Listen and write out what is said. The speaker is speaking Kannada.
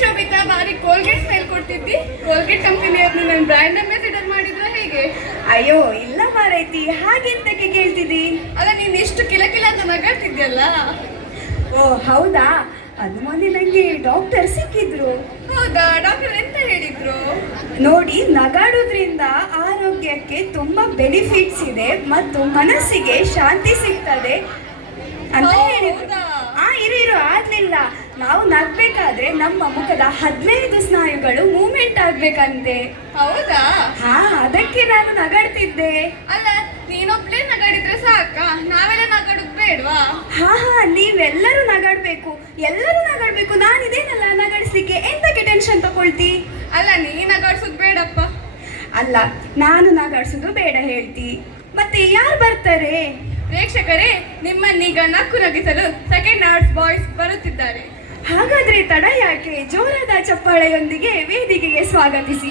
ಶೋಭಿತಾ ಬಾರಿ ಕೋಲ್ಗೇಟ್ ಸ್ಮೈಲ್ ಕೊಡ್ತಿದ್ದಿ. ಕೋಲ್ಗೇಟ್ ಕಂಪನಿಯವ್ರನ್ನ ನನ್ನ ಬ್ರ್ಯಾಂಡ್ ಅಂಬಾಸಿಡರ್ ಮಾಡಿದ್ರ ಹೇಗೆ? ಅಯ್ಯೋ ಇಲ್ಲ ಮಾರೈತಿ, ಹಾಗೆಂತಕ್ಕೆ ಕೇಳ್ತಿದ್ದಿ? ಅಲ್ಲ ನೀನ್ ಇಷ್ಟು ಕಿಲಕಿಲ ಅಂತ ನಗಾಡ್ತಿದ್ಯಲ್ಲ. ಓ ಹೌದಾ, ಅದು ಮೊನ್ನೆ ನಂಗೆ ಡಾಕ್ಟರ್ ಸಿಕ್ಕಿದ್ರು. ಹೌದಾ, ಡಾಕ್ಟರ್ ಎಂತ ಹೇಳಿದ್ರು? ನೋಡಿ, ನಗಾಡೋದ್ರಿಂದ ಆರೋಗ್ಯಕ್ಕೆ ತುಂಬಾ ಬೆನಿಫಿಟ್ಸ್ ಇದೆ ಮತ್ತು ಮನಸ್ಸಿಗೆ ಶಾಂತಿ ಸಿಗ್ತದೆ ಅಂತ ಹೇಳಿದ್ರು. ಇರು ಆಗ್ಲಿಲ್ಲ. ನಾವು ನಗ್ಬೇಕಾದ್ರೆ ನಮ್ಮ ಮುಖದ 15 ಸ್ನಾಯುಗಳು ಮೂವ್ಮೆಂಟ್ ಆಗ್ಬೇಕಂತೆ. ಹೌದಾ? ಹಾ, ಅದಕ್ಕೆ ನಾನು ನಗಾಡ್ತಿದ್ದೆ. ಅಲ್ಲ ನೀನೊಬ್ಳೇ ನಗಾಡಿದ್ರೆ ಸಾಕ, ನಾವೆಲ್ಲ ನಗಾಡೋದು ಬೇಡ್ವಾ? ಹಾ, ನೀವೆಲ್ಲರೂ ನಗಾಡ್ಬೇಕು, ಎಲ್ಲರೂ ನಗಾಡ್ಬೇಕು. ನಾನಿದೇನಲ್ಲ ನಗಾಡಿಸ್ಲಿಕ್ಕೆ, ಎಂತಕ್ಕೆ ಟೆನ್ಷನ್ ತಗೊಳ್ತಿ? ಅಲ್ಲ ನೀ ನಗಾಡ್ಸೋದು ಬೇಡಪ್ಪ. ಅಲ್ಲ, ನಾನು ನಗಾಡ್ಸೋದು ಬೇಡ ಹೇಳ್ತಿ, ಮತ್ತೆ ಯಾರು ಬರ್ತಾರೆ? ಪ್ರೇಕ್ಷಕರೇ, ನಿಮ್ಮನ್ನೀಗ ನಕ್ಕು ನಗಿಸಲು ಸೆಕೆಂಡ್ ಆರ್ಟ್ಸ್ ಬಾಯ್ಸ್ ಬರುತ್ತಿದ್ದಾರೆ. ಹಾಗಾದ್ರೆ ತಡ ಯಾಕೆ, ಜೋರಾದ ಚಪ್ಪಾಳೆಯೊಂದಿಗೆ ವೇದಿಕೆಗೆ ಸ್ವಾಗತಿಸಿ.